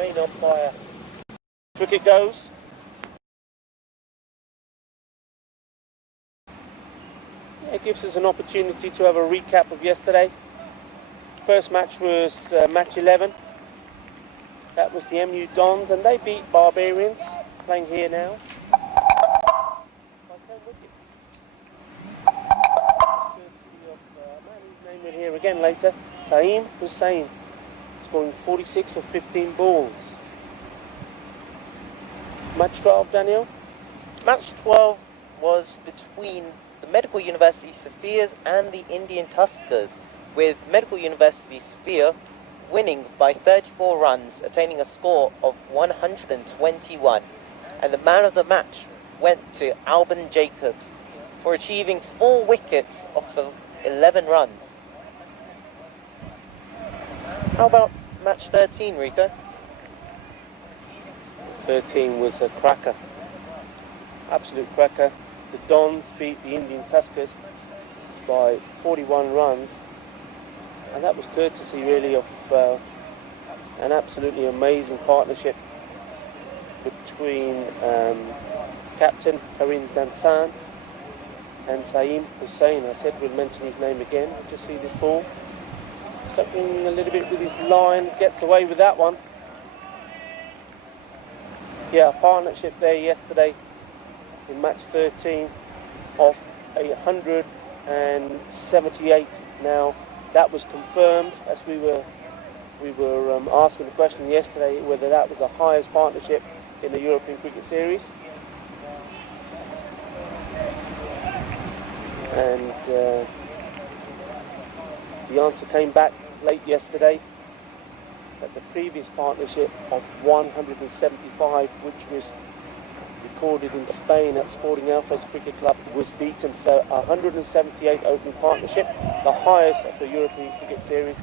main umpire. Cricket goes. It gives us an opportunity to have a recap of yesterday. First match was match 11. That was the MU Dons, and they beat Barbarians, playing here now, by 10 wickets. Courtesy of a man whose name we'll hear again later, Saeem Hussain, scoring 46 of 15 balls. Match 12, Daniel? Match 12 was between the Medical University Spheres and the Indian Tuskers, with Medical University Sphere winning by 34 runs, attaining a score of 121. And the man of the match went to Alban Jacobs for achieving 4 wickets off of 11 runs. How about match 13, Rico? 13 was a cracker. Absolute cracker. The Dons beat the Indian Tuskers by 41 runs. And that was courtesy really of an absolutely amazing partnership between Captain Karim Dansan and Saeem Hussain. I said we'll mention his name again. Just see this ball. Stuck in a little bit with his line, gets away with that one. Yeah, a partnership there yesterday in match 13 of 178 now. That was confirmed as we were asking the question yesterday whether that was the highest partnership in the European Cricket Series. And the answer came back late yesterday that the previous partnership of 175, which was recorded in Spain at Sporting Alphas Cricket Club, was beaten. So 178 open partnership, the highest of the European Cricket Series.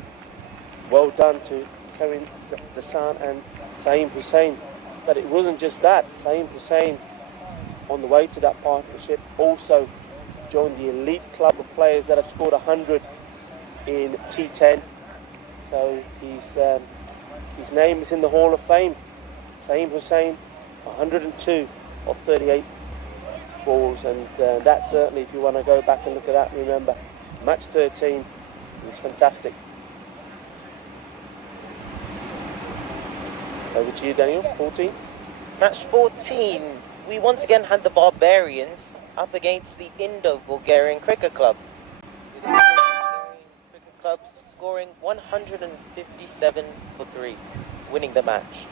Well done to Karim Dansan and Saeem Hussain. But it wasn't just that. Saeem Hussain, on the way to that partnership, also joined the elite club of players that have scored 100 in T10. So his name is in the Hall of Fame. Saeem Hussain, 102 of 38 balls, and that certainly, if you want to go back and look at that, remember, match 13 was fantastic. Over to you, Daniel. 14. Match 14, we once again had the Barbarians up against the Indo-Bulgarian Cricket Club. With the Indo-Bulgarian Cricket Club scoring 157 for 3, winning the match.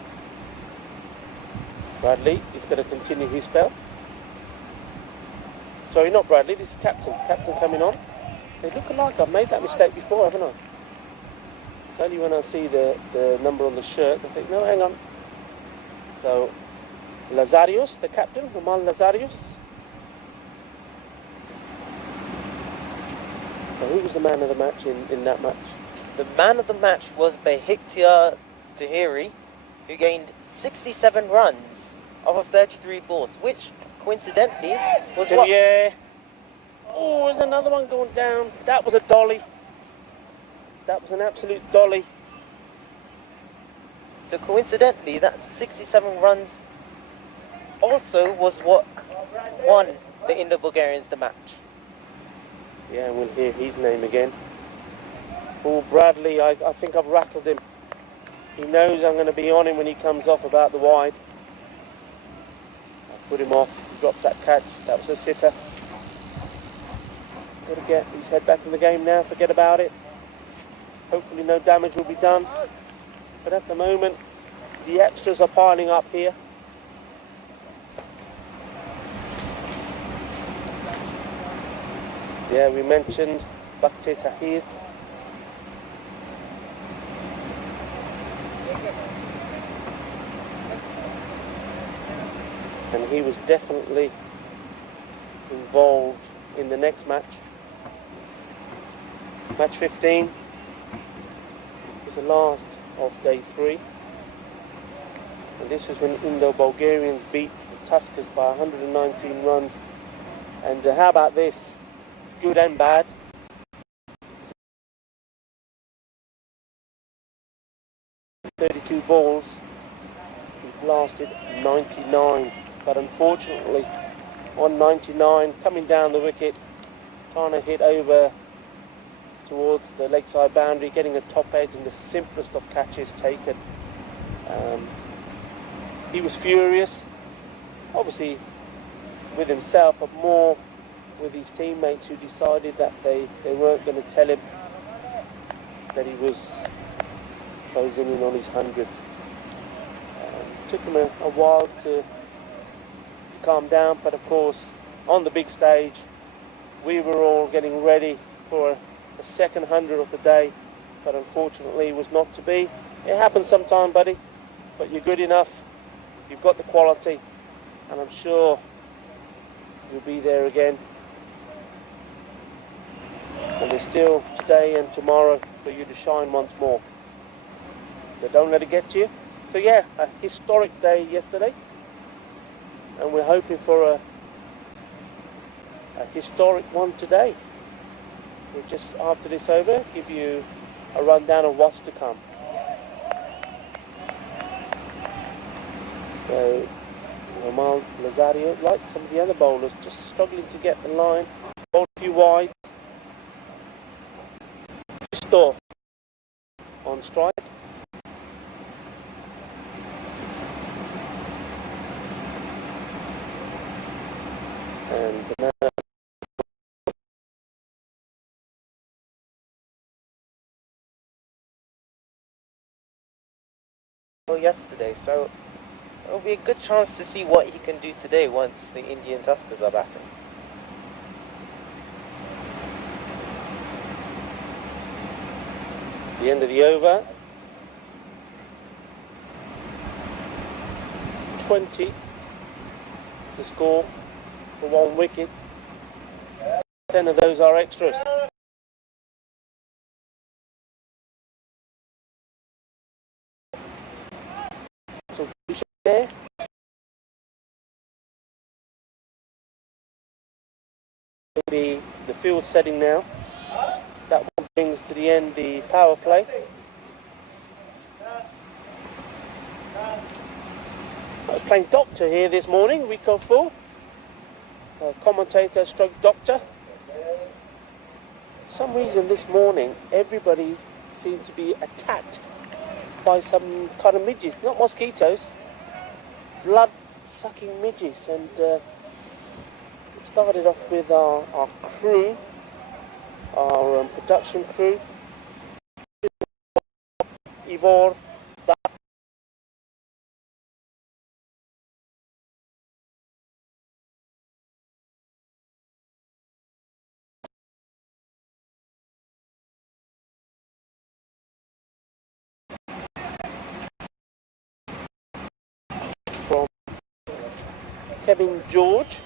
Bradley is going to continue his spell. Sorry, not Bradley, this is Captain. Captain coming on. They look alike. I've made that mistake before, haven't I? It's only when I see the number on the shirt, I think, no, hang on. So, Lazarius, the captain, Roman Lazarius. So who was the man of the match in that match? The man of the match was Behiktiar Tahiri, who gained 67 runs off of 33 balls, which coincidentally was what... Yeah. Oh, there's another one going down. That was a dolly. That was an absolute dolly. So coincidentally, that 67 runs also was what won the Indo-Bulgarians the match. Yeah, we'll hear his name again. Oh, Bradley, I think I've rattled him. He knows I'm going to be on him when he comes off about the wide. I put him off, he drops that catch. That was a sitter. Got to get his head back in the game now, forget about it. Hopefully no damage will be done. But at the moment, the extras are piling up here. Yeah, we mentioned Bakhtir Tahir. And he was definitely involved in the next match. Match 15 was the last of day 3. And this was when Indo-Bulgarians beat the Tuskers by 119 runs. And how about this? Good and bad. "32 balls, lasted 99, but unfortunately on 99, coming down the wicket, trying to hit over towards the leg side boundary, getting a top edge and the simplest of catches taken. He was furious, obviously with himself, but more with his teammates who decided that they weren't going to tell him that he was closing in on his 100. Took him a while to calm down, but of course on the big stage we were all getting ready for the second 100 of the day, but unfortunately it was not to be. It happens sometime, buddy, but you're good enough, you've got the quality, and I'm sure you'll be there again. And there's still today and tomorrow for you to shine once more. So don't let it get to you. So yeah, a historic day yesterday, and we're hoping for a historic one today. We'll just, after this over, give you a rundown of what's to come. So Ramal Lazario, like some of the other bowlers, just struggling to get the line, bowled a few wide. Store on strike. And the man yesterday, so it'll be a good chance to see what he can do today once the Indian Tuskers are batting. the end of the over. 20 is the score for one wicket. 10 of those are extras. So there. The field setting now. That one brings to the end the power play. I was playing doctor here this morning, Rico Full, commentator stroke doctor. For some reason this morning everybody seemed to be attacked by some kind of midges, not mosquitoes, blood sucking midges, and it started off with our crew, our production crew, Ivor, from Kevin George.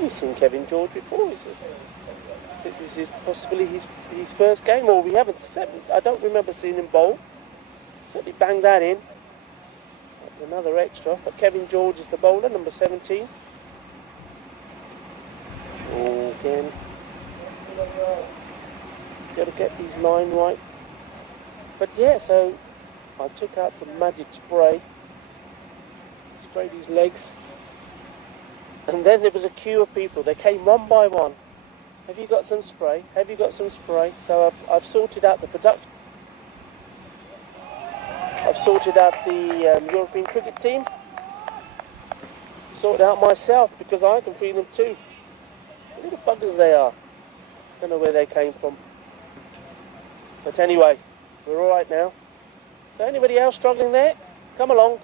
We've seen Kevin George before. This is possibly his first game, or we haven't. I don't remember seeing him bowl. Certainly banged that in. That's another extra. But Kevin George is the bowler, number 17. Oh, again. Got to get these line right. But yeah, so I took out some magic spray. Sprayed his legs. And then there was a queue of people. They came one by one. Have you got some spray? Have you got some spray? So I've sorted out the production. I've sorted out the European cricket team. Sorted out myself because I can feel them too. Little buggers they are. Don't know where they came from. But anyway, we're all right now. So anybody else struggling there? Come along.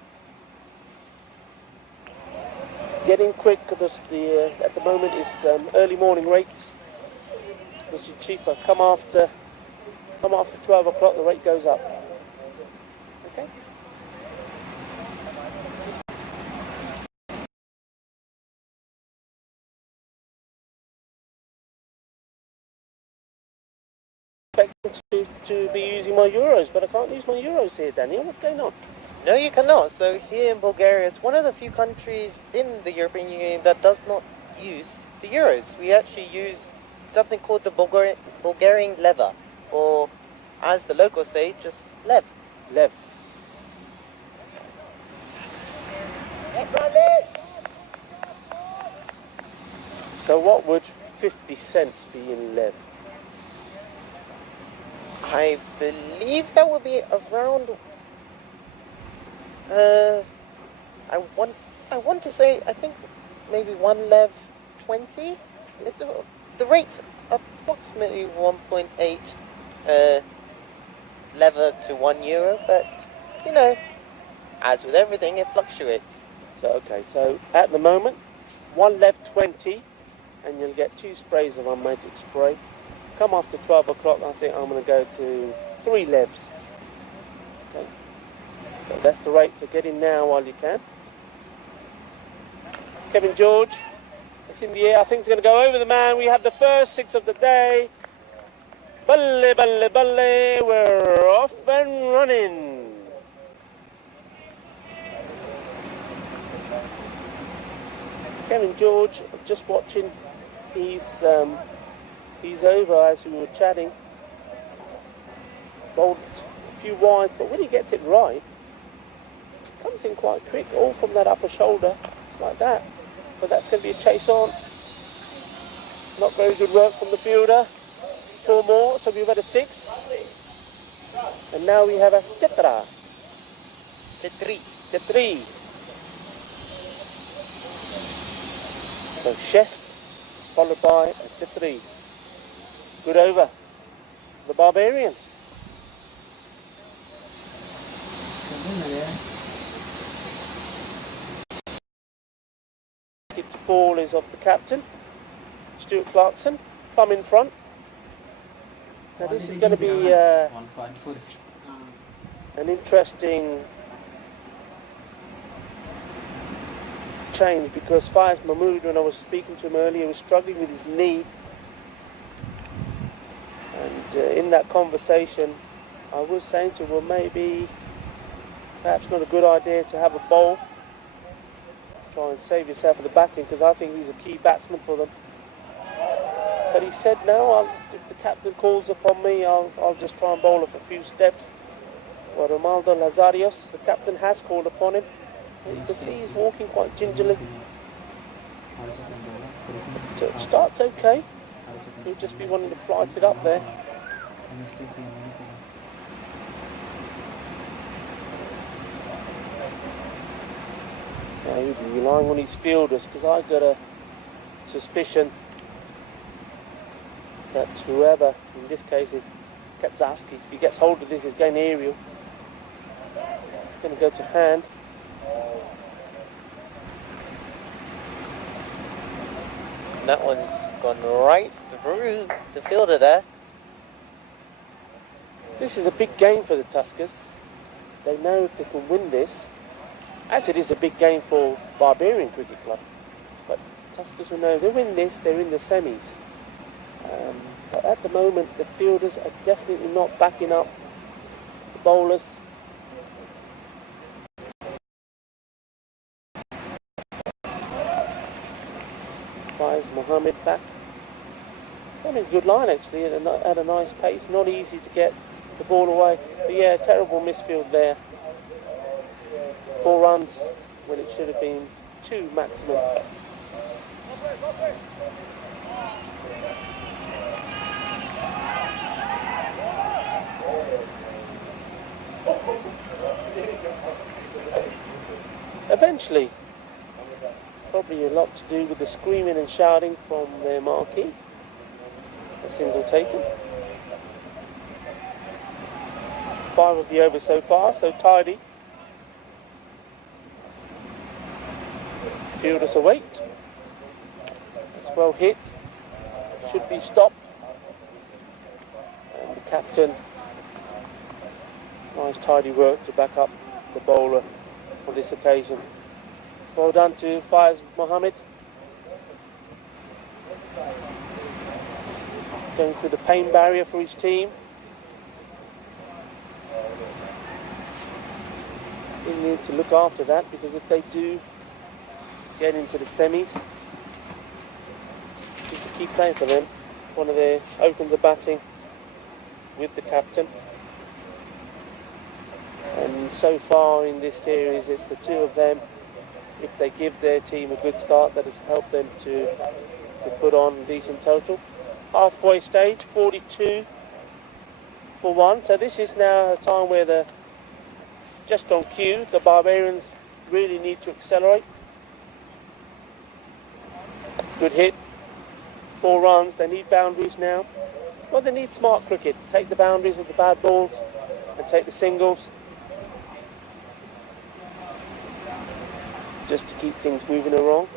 Get in quick because at the moment it's early morning rates, which is cheaper. Come after 12 o'clock, the rate goes up. Okay. Expecting to be using my euros, but I can't use my euros here, Daniel. What's going on? No, you cannot. So here in Bulgaria, it's one of the few countries in the European Union that does not use the euros. We actually use something called the Bulgarian leva, or as the locals say, just lev. Lev. So what would 50 cents be in lev? I believe that would be around. I want to say, I think maybe 1 lev 20. The rate's approximately 1.8 lever to €1, but you know, as with everything, it fluctuates. So okay, so at the moment, 1 lev 20, and you'll get 2 sprays of our magic spray. Come after 12 o'clock, I think I'm going to go to 3 levs. Okay, so that's the rate. So get in now while you can. Kevin George, it's in the air. I think it's going to go over the man. We have the first 6 of the day. Balle, balle, balle. We're off and running. Kevin George, just watching. He's over as we were chatting. Bowled a few wide, but when he gets it right, comes in quite quick, all from that upper shoulder, like that. But that's going to be a chase on. Not very good work from the fielder. 4 more, so we've had a 6. And now we have a Chetra. Chetri. So chest, followed by a Chetri. Good over. The Barbarians. To fall is of the captain, Stuart Clarkson, plumb in front. Now this is going to be an interesting change, because Faiz Mahmood, when I was speaking to him earlier, was struggling with his knee, and in that conversation I was saying to him, well, maybe perhaps not a good idea to have a bowl. Try and save yourself for the batting, because I think he's a key batsman for them. But he said, no, if the captain calls upon me, I'll just try and bowl off a few steps. Well, Romaldo Lazarios, the captain, has called upon him. And you can see he's walking quite gingerly. So it starts okay. He'll just be wanting to flight it up there. Now he'll be relying on his fielders, because I've got a suspicion that whoever, in this case is Katzaski, if he gets hold of this, he's going aerial. It's going to go to hand. That one's gone right through the fielder there. This is a big game for the Tuskers. They know if they can win this, as it is a big game for Barbarian Cricket Club. But Tuskers will know if they win this, they're in the semis. But at the moment, the fielders are definitely not backing up the bowlers. Faiz Mohammed back. On a good line actually, at a nice pace. Not easy to get the ball away. But yeah, terrible misfield there. 4 runs when it should have been 2 maximum. Eventually, probably a lot to do with the screaming and shouting from their marquee. A single taken. 5 of the over so far, so tidy. Fielders await. It's well hit. Should be stopped. And the captain, nice tidy work to back up the bowler on this occasion. Well done to Faiz Mohammed. Going through the pain barrier for his team. They need to look after that, because if they do get into the semis, it's a key play for them. One of their opens are batting with the captain. And so far in this series, it's the two of them. If they give their team a good start, that has helped them to put on a decent total. Halfway stage, 42 for 1. So this is now a time where just on cue, the Barbarians really need to accelerate. Good hit. 4 runs. They need boundaries now. Well, they need smart cricket. Take the boundaries of the bad balls and take the singles. Just to keep things moving along.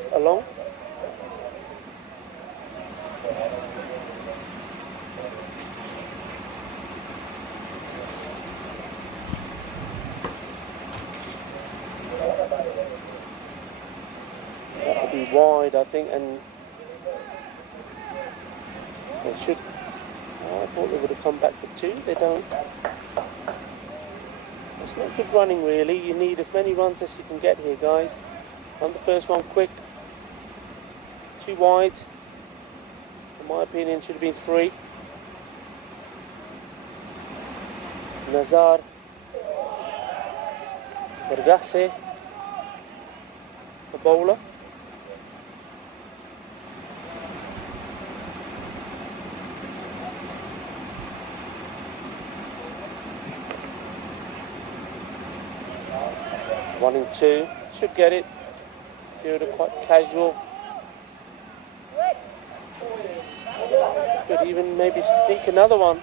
That would be wide, I think, and they should. I thought they would have come back for 2. They don't. It's not good running, really. You need as many runs as you can get here, guys. On the first one quick. 2 wide. In my opinion, should have been 3. Nazar. Vergase. The bowler. One and 2. Should get it. Fielder quite casual. Could even maybe sneak another one.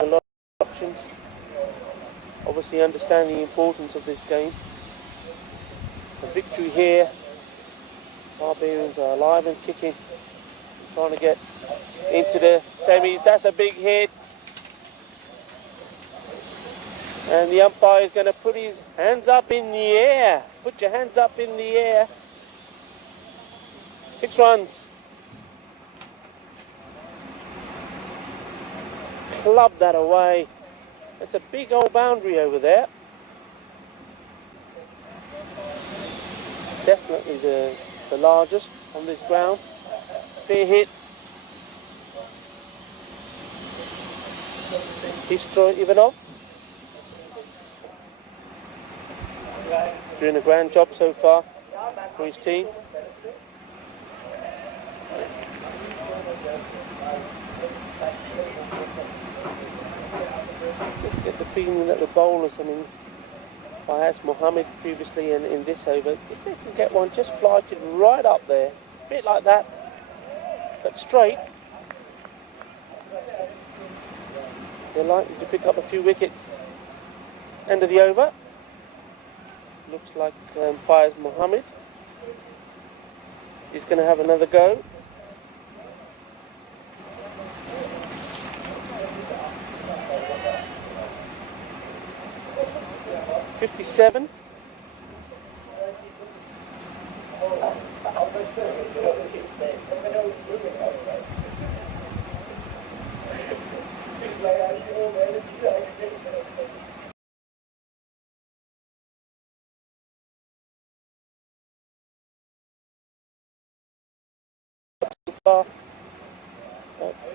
A lot of options. Obviously understand the importance of this game. A victory here. Barbarians are alive and kicking. Trying to get into the semis. That's a big hit. And the umpire is going to put his hands up in the air. Put your hands up in the air. 6 runs. Club that away. It's a big old boundary over there. Definitely the largest on this ground. Fair hit. Histroy Ivanov. Doing a grand job so far for his team. Just get the feeling that the bowlers, I mean, Fayaz Mohammed previously in this over, if they can get one just flighted right up there, a bit like that, but straight, they're likely to pick up a few wickets. End of the over. Looks like Fayaz Mohammed is going to have another go. .57. So far,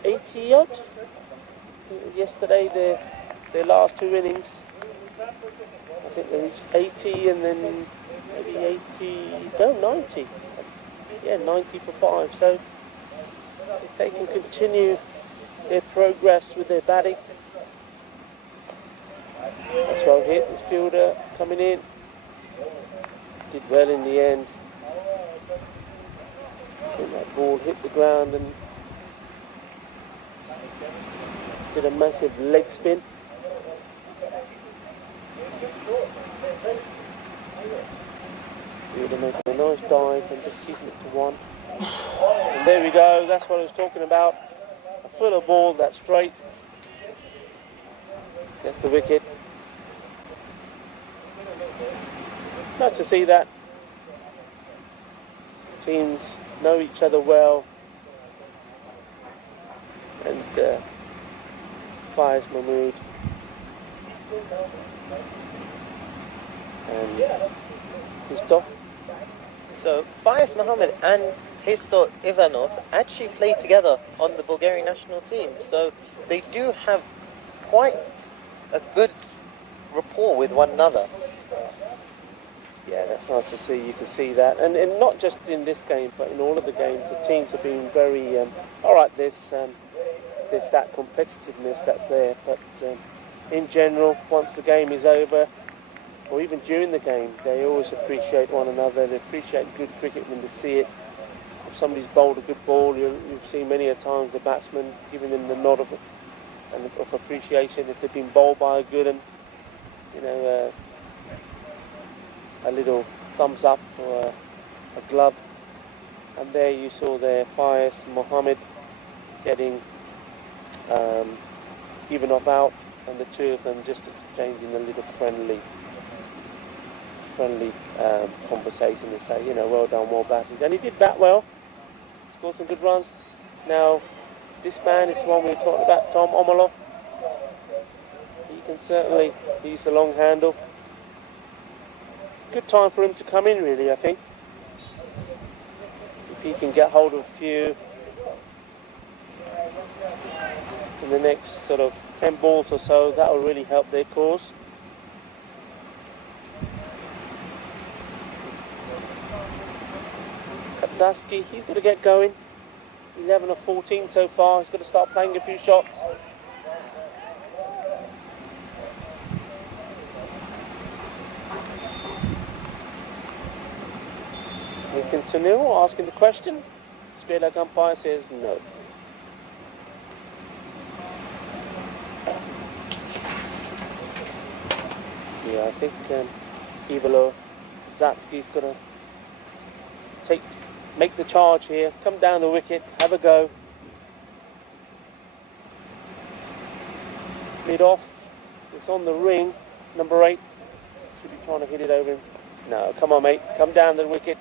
80 odd. Yesterday, their last 2 innings. I think they reached 80 and then maybe 90. Yeah, 90 for 5. So if they can continue their progress with their batting. That's well hit. This fielder coming in. Did well in the end. I think that ball hit the ground and did a massive leg spin. Fielder making a nice dive and just keeping it to 1. And there we go, that's what I was talking about. A fuller ball, that's straight. Gets the wicket. Nice to see that. Teams know each other well. And Fayaz Mahmood And Christoph. So Faiz Mohammed and Hristo Ivanov actually play together on the Bulgarian national team. So they do have quite a good rapport with one another. Yeah, that's nice to see. You can see that, and not just in this game, but in all of the games, the teams have been very all right. There's that competitiveness that's there, but in general, once the game is over, or even during the game, they always appreciate one another. They appreciate good cricket when they see it. If somebody's bowled a good ball, you've seen many a times the batsman giving them the nod of appreciation if they've been bowled by a good and a little thumbs up or a glove. And there you saw there Faiz Mohammed getting Ivanov out, and the two of them just exchanging a little friendly conversation to say, well done, well batted. And he did bat well, scored some good runs. Now, this man is the one we were talking about, Tom Omolo. He can certainly use the long handle. Good time for him to come in, really, I think. If he can get hold of a few in the next sort of 10 balls or so, that will really help their cause. Zaski, he's got to get going. 11 of 14 so far. He's got to start playing a few shots. Nathan Sunil asking the question. Square leg umpire says no. Yeah, I think Ivalo Zatsky's got to make the charge here, come down the wicket, have a go. Mid off, it's on the ring, number 8. Should be trying to hit it over him. No, come on mate, come down the wicket.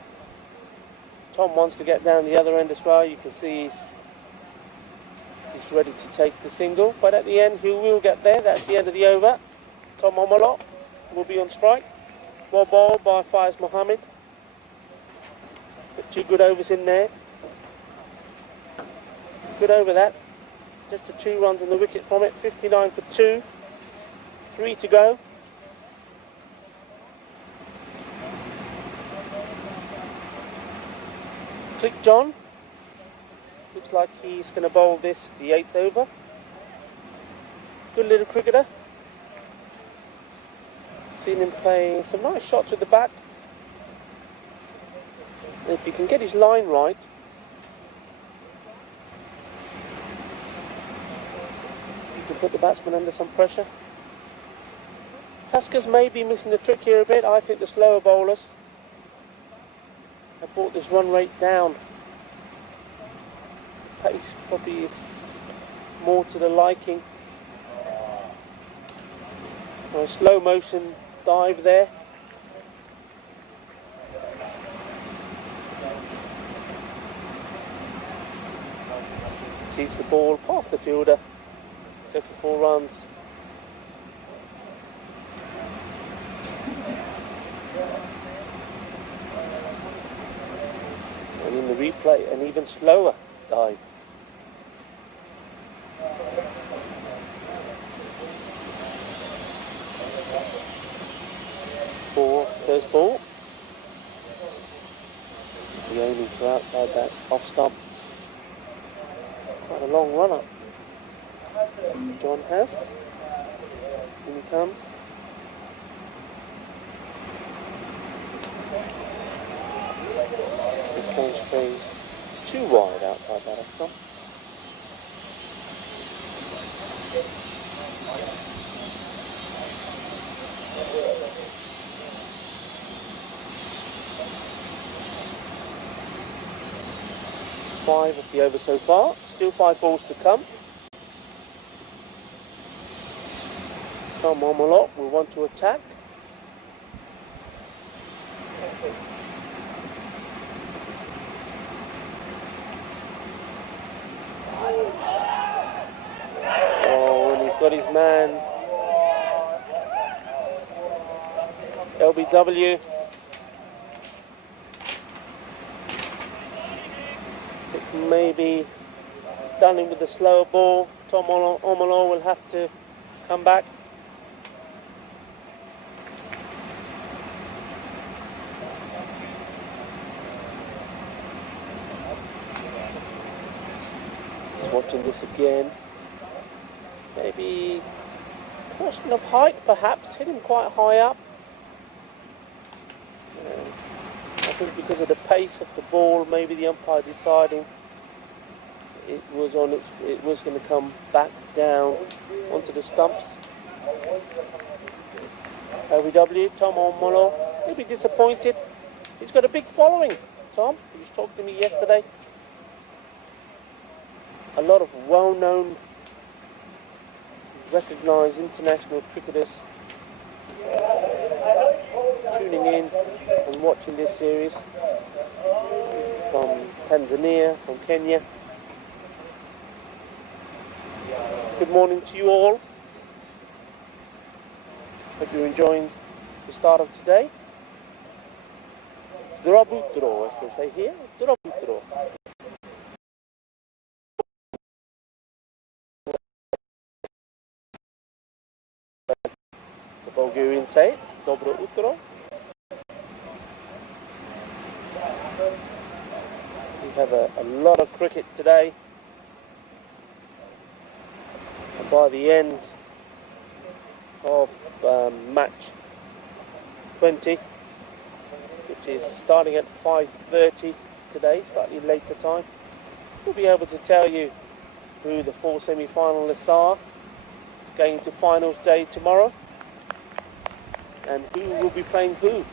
Tom wants to get down the other end as well. You can see he's ready to take the single, but at the end he will get there. That's the end of the over. Tom Omolo will be on strike. Well bowled by Faiz Mohammed. Put 2 good overs in there. Good over that. Just the 2 runs on the wicket from it. 59 for 2. 3 to go. Click John. Looks like he's going to bowl this the 8th over. Good little cricketer. Seen him play some nice shots with the bat. And if he can get his line right, he can put the batsman under some pressure. Tuskers may be missing the trick here a bit. I think the slower bowlers have brought this run rate down. Pace probably is more to the liking. A slow motion dive there. Sees the ball past the fielder. Go for 4 runs. And in the replay, an even slower dive. For first ball. The aiming for outside that off stump. Quite a long run up. John has. In he comes. This time stays too wide outside that off stump. Five of the over so far. Still 5 balls to come. Tom Omolo will want to attack. Oh, and he's got his man LBW. It may be done in with the slower ball. Tom Omolo will have to come back. Just watching this again. Maybe question of height, perhaps. Hit him quite high up. I think because of the pace of the ball, maybe the umpire deciding it was going to come back down onto the stumps. LBW, Tom Omolo, he'll be disappointed. He's got a big following, Tom. He was talking to me yesterday. A lot of well-known, recognised international cricketers tuning in and watching this series from Tanzania, from Kenya. Good morning to you all. Hope you're enjoying the start of today. Drabutro, as they say here. Drabutro. The Bulgarians say it. Dobro utro. We have a lot of cricket today. And by the end of match 20, which is starting at 5:30 today, slightly later time, we'll be able to tell you who the 4 semi-finalists are going to finals day tomorrow and who will be playing who.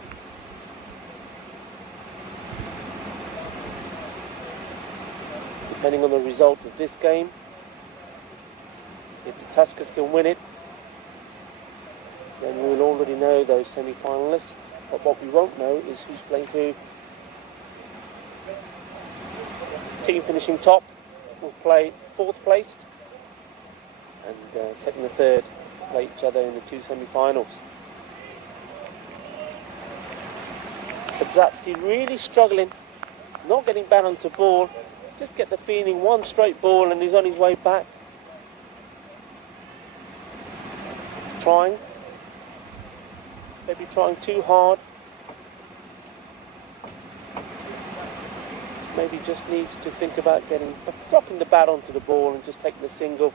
Depending on the result of this game, if the Tuskers can win it, then we'll already know those semi-finalists. But what we won't know is who's playing who. Team finishing top will play 4th placed, and 2nd and 3rd play each other in the 2 semi-finals. Podzatsky really struggling, not getting back onto ball. Just get the feeling one straight ball and he's on his way back. Trying. Maybe trying too hard. Maybe just needs to think about dropping the bat onto the ball and just taking the single.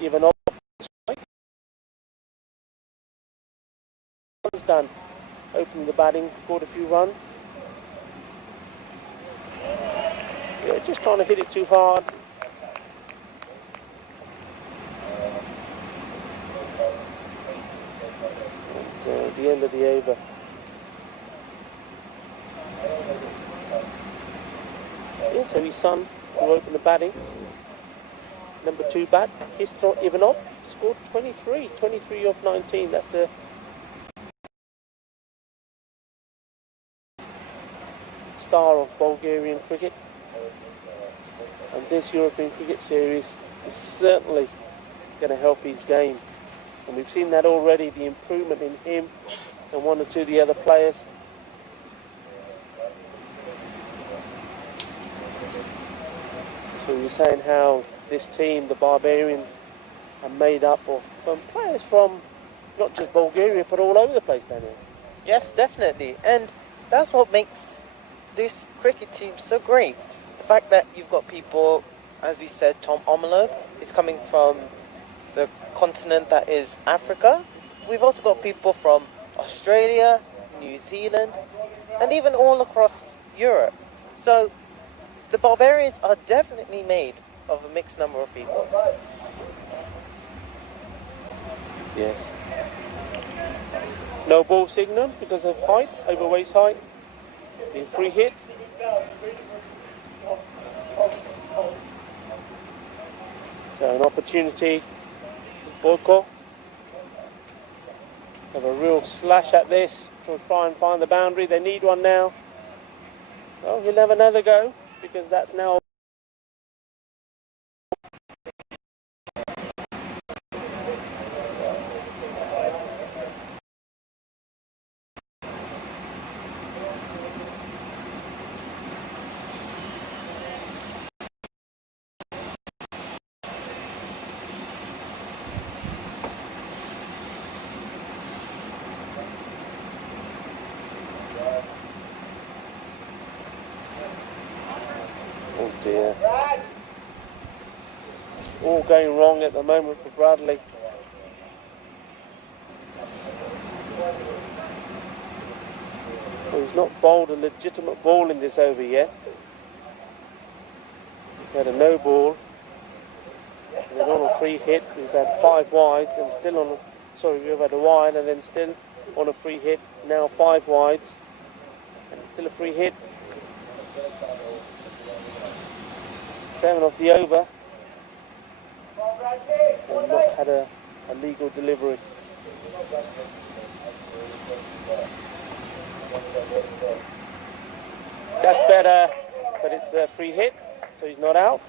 Even off. Done. Opening the batting, scored a few runs. Yeah, just trying to hit it too hard. And the end of the over. Yeah, so his son will open the batting. Number 2 bat, Histro Ivanov, scored 23 off 19. That's a star of Bulgarian cricket, and this European cricket series is certainly going to help his game, and we've seen that already, the improvement in him and 1 or 2 of the other players. So we were saying how this team, the Barbarians, are made up of players from not just Bulgaria but all over the place, Daniel. Yes, definitely, and that's what makes this cricket team so great. The fact that you've got people, as we said, Tom Omolo is coming from the continent that is Africa. We've also got people from Australia, New Zealand, and even all across Europe. So the Barbarians are definitely made of a mixed number of people. Yes. No ball signal because of height, over waist height. In free hit. So an opportunity. Boyko have a real slash at this to try and find the boundary. They need one now. Well, he'll have another go because that's now. all going wrong at the moment for Bradley. Well, he's not bowled a legitimate ball in this over yet. He had a no ball, and then on a free hit we've had 5 wides and still on a, sorry, we've had a wide and then still on a free hit, now 5 wides and still a free hit. 7 off the over and not had a legal delivery. That's better, but it's a free hit, so he's not out.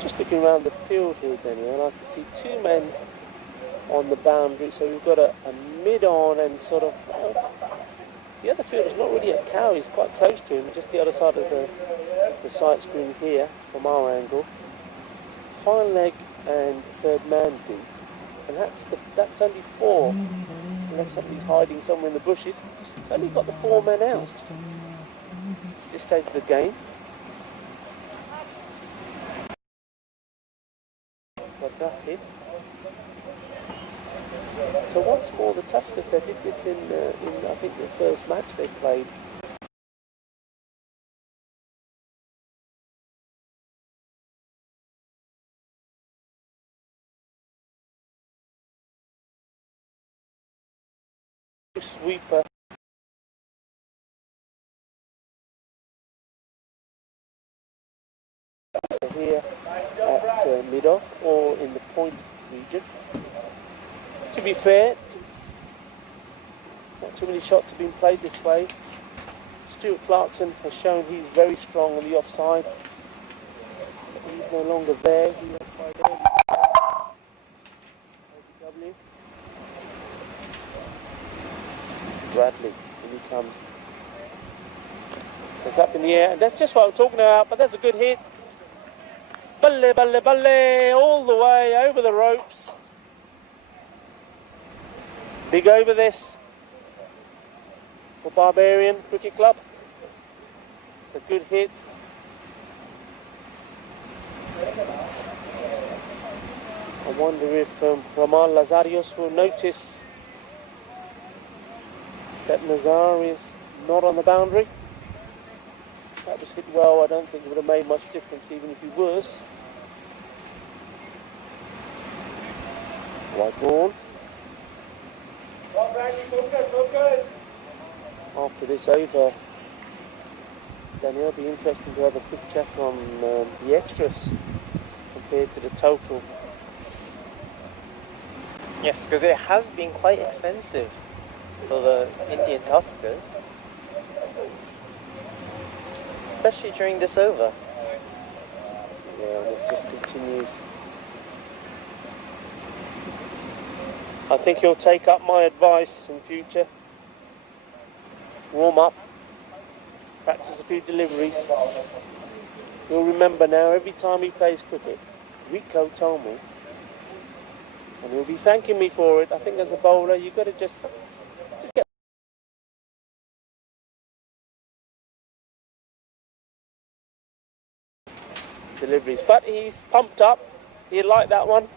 Just looking around the field here, Daniel, I can see 2 men on the boundary, so we've got a mid-on and sort of, the other field is not really at Cow, he's quite close to him, just the other side of the sight screen here from our angle. Fine leg and third man deep, and that's only 4, unless somebody's hiding somewhere in the bushes. It's only got the 4 men out at this stage of the game. But that's it. So once more, the Tuskers, they did this in I think the first match they played. Sweeper. Here at mid-off or in the point region. To be fair, not too many shots have been played this way. Stuart Clarkson has shown he's very strong on the offside. He's no longer there. He was played early. OBW. Bradley, in he comes. It's up in the air, and that's just what I'm talking about, but that's a good hit. Balle, balle, balle, all the way over the ropes. Big over this for Barbarian Cricket Club. It's a good hit. I wonder if Roman Lazarios will notice that Nazar is not on the boundary. That was hit well. I don't think it would have made much difference even if he was. White ball. After this over, Daniel, it'll be interesting to have a quick check on the extras compared to the total. Yes, because it has been quite expensive for the Indian Tuskers, especially during this over. Yeah, and it just continues. I think he'll take up my advice in future. Warm up, practice a few deliveries. He'll remember now every time he plays cricket. Rico told me, and he'll be thanking me for it. I think as a bowler, you've got to just get deliveries. But he's pumped up. He'll like that one.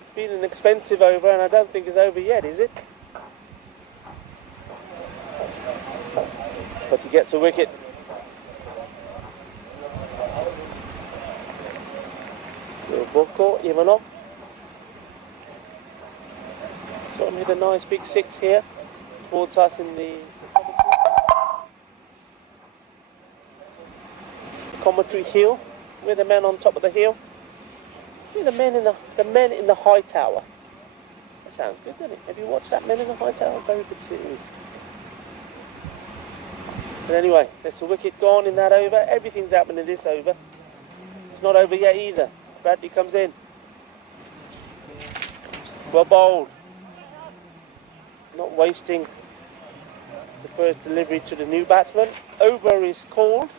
It's been an expensive over, and I don't think it's over yet, is it? But he gets a wicket. So Boko, Ivanov. So hit a nice big 6 here towards us in the commentary hill. We're the men on top of the hill. We're the men in the high tower. That sounds good, doesn't it? Have you watched that Men in the High Tower? Very good series. But anyway, there's a wicket gone in that over. Everything's happened in this over. It's not over yet either. Bradley comes in. Well bowled. Not wasting the first delivery to the new batsman. Over is called.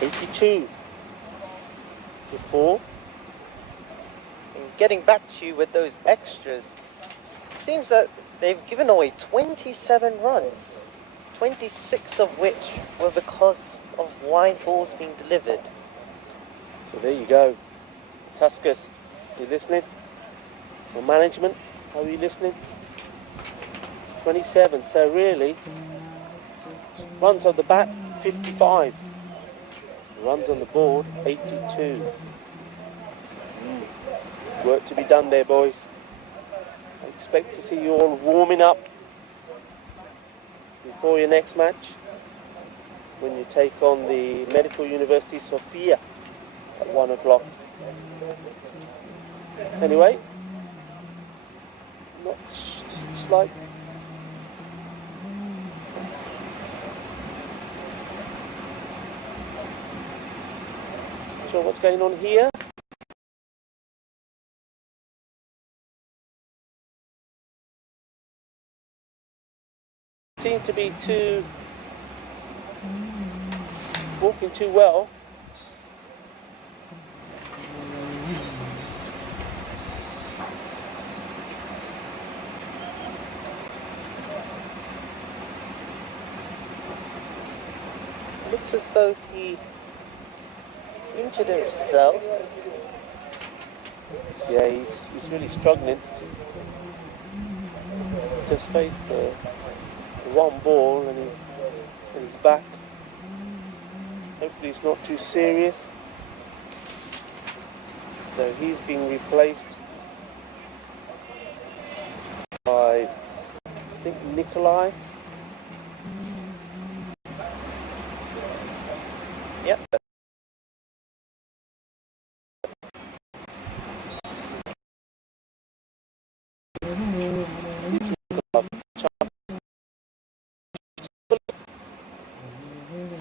82 to 4. getting back to you with those extras, it seems that they've given away 27 runs, 26 of which were because of wide balls being delivered. So there you go. Tuskers, are you listening? Or management, are you listening? 27, so really, runs on the bat, 55. Runs on the board, 82. Work to be done there, boys. I expect to see you all warming up before your next match, when you take on the Medical University Sofia at 1 o'clock. Anyway, not just slight. Not sure what's going on here. Seem to be walking too well. Looks as though he injured himself. Yeah, he's really struggling. Just faced the one ball and he's back. Hopefully it's not too serious. So he's being replaced by, I think, Nikolai. Yep.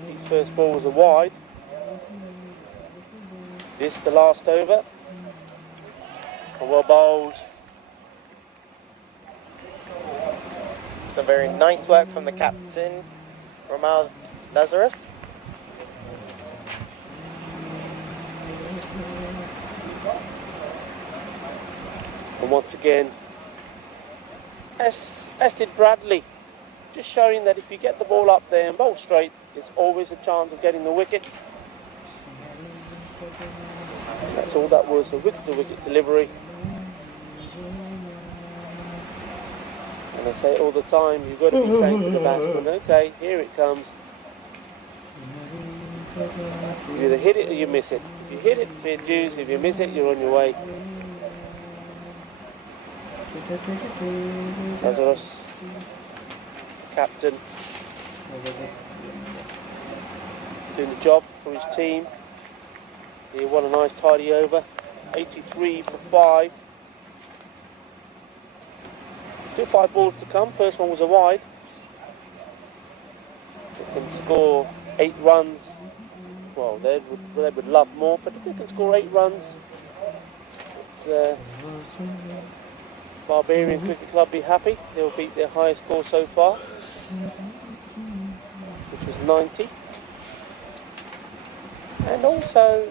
His first ball was a wide. This the last over. And well bowled. Some very nice work from the captain, Ramal Lazarus. And once again, as did Bradley, just showing that if you get the ball up there and bowl straight, there's always a chance of getting the wicket. And that's all that was, a wicket-to-wicket delivery. And I say it all the time, you've got to be saying to the batsman, okay, here it comes. You either hit it or you miss it. If you hit it, fair dues. If you miss it, you're on your way. Lazarus, captain, doing the job for his team. He won a nice tidy over, 83 for 5. Still 5 balls to come. First one was a wide. They can score 8 runs. Well, they would love more, but if they can score 8 runs, it's Barbarian Cricket Club be happy. They'll beat their highest score so far, which was 90. And also,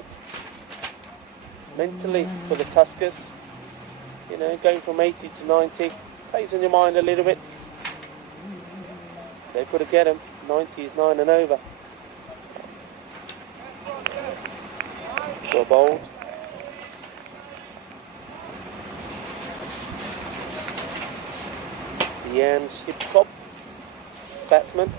mentally for the Tuskers, you know, going from 80 to 90 plays on your mind a little bit. They've got to get them. 90 is 9 and over. Well bowled. Jan Shipkop, batsman.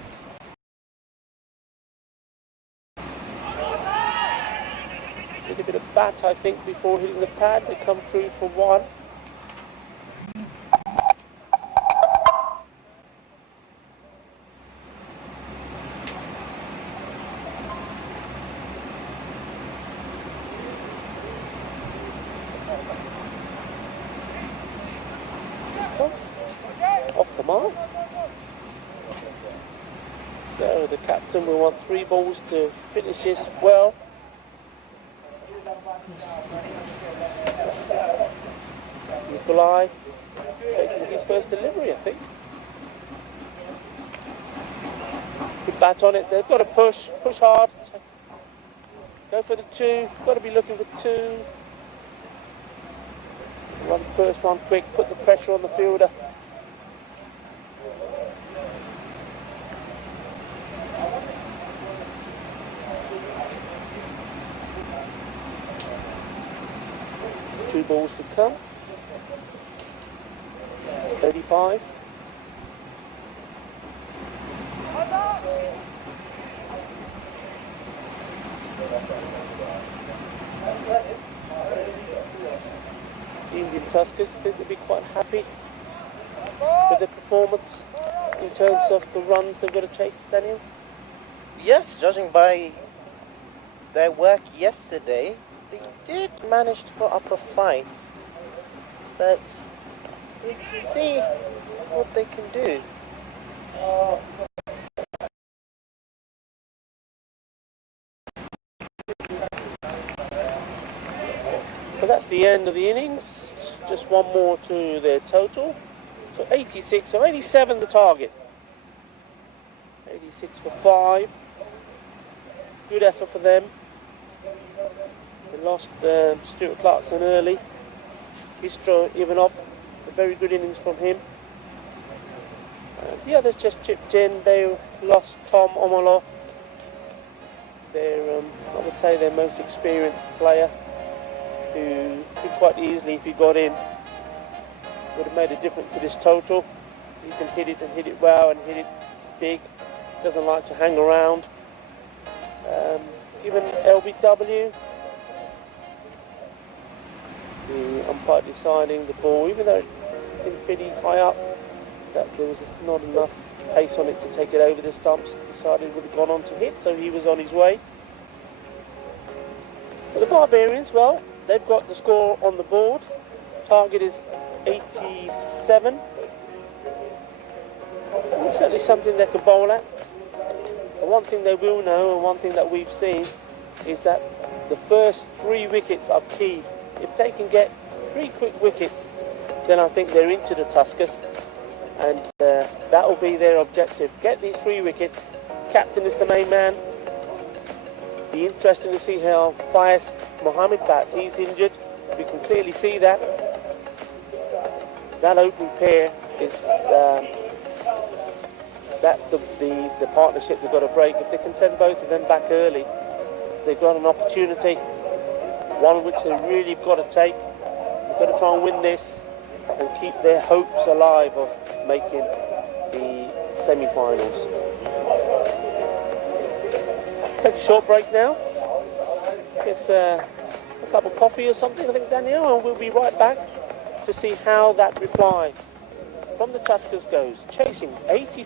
Did a bit of bat, I think, before hitting the pad. They come through for 1. Off the mark. So the captain will want 3 balls to finish this well. Nikolai facing his first delivery, I think. Good bat on it. They've got to push hard. Go for the 2. Got to be looking for 2. Run the first one quick, put the pressure on the fielder. Two balls to come. 35. The Indian Tuskers think they'll be quite happy with the performance in terms of the runs they've got to chase, Daniel? Yes, judging by their work yesterday, they did manage to put up a fight. But we'll see what they can do. But that's the end of the innings. Just one more to their total. So 86, so 87 the target. 86 for 5. Good effort for them. They lost Stuart Clarkson early. Istro Ivanov, a very good innings from him. The others just chipped in. They lost Tom Omolo. They're, I would say, their most experienced player, who could quite easily, if he got in, would have made a difference to this total. He can hit it and hit it well and hit it big. Doesn't like to hang around. Given LBW, the umpire deciding the ball, even though it didn't pretty high up, that there was just not enough pace on it to take it over the stumps, decided it would have gone on to hit, so he was on his way. But the Barbarians, well, they've got the score on the board. Target is 87. And it's certainly something they can bowl at. The one thing they will know, and one thing that we've seen, is that the first 3 wickets are key. If they can get 3 quick wickets, then I think they're into the Tuskers, and that will be their objective. Get these 3 wickets. Captain is the main man. Be interesting to see how Faiz Mohammed bats. He's injured. We can clearly see that. That opening pair is that's the partnership they've got to break. If they can send both of them back early, they've got an opportunity, one which they really have got to take. They've got to try and win this and keep their hopes alive of making the semi-finals. Take a short break now. Get a cup of coffee or something, I think, Danielle, and we'll be right back to see how that reply from the Tuskers goes. Chasing 80.